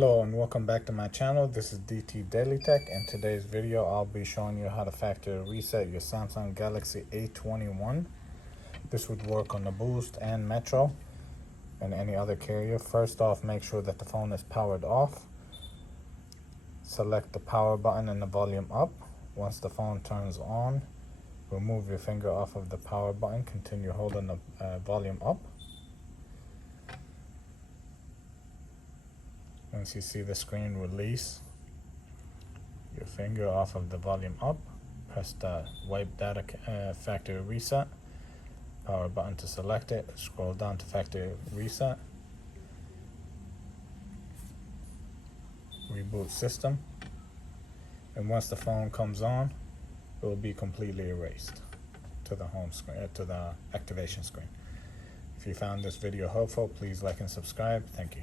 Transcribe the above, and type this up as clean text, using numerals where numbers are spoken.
Hello and welcome back to my channel. This is DailyTech. In today's video I'll be showing you how to factory reset your Samsung Galaxy A21. This would work on the Boost and Metro and any other carrier. First off, make sure that the phone is powered off. Select the power button and the volume up. Once the phone turns on, remove your finger off of the power button. Continue holding the volume up. Once you see the screen release your finger off of the volume up, press the wipe data factory reset, power button to select it, scroll down to factory reset, reboot system, and once the phone comes on, it will be completely erased to the home screen, to the activation screen. If you found this video helpful, please like and subscribe. Thank you.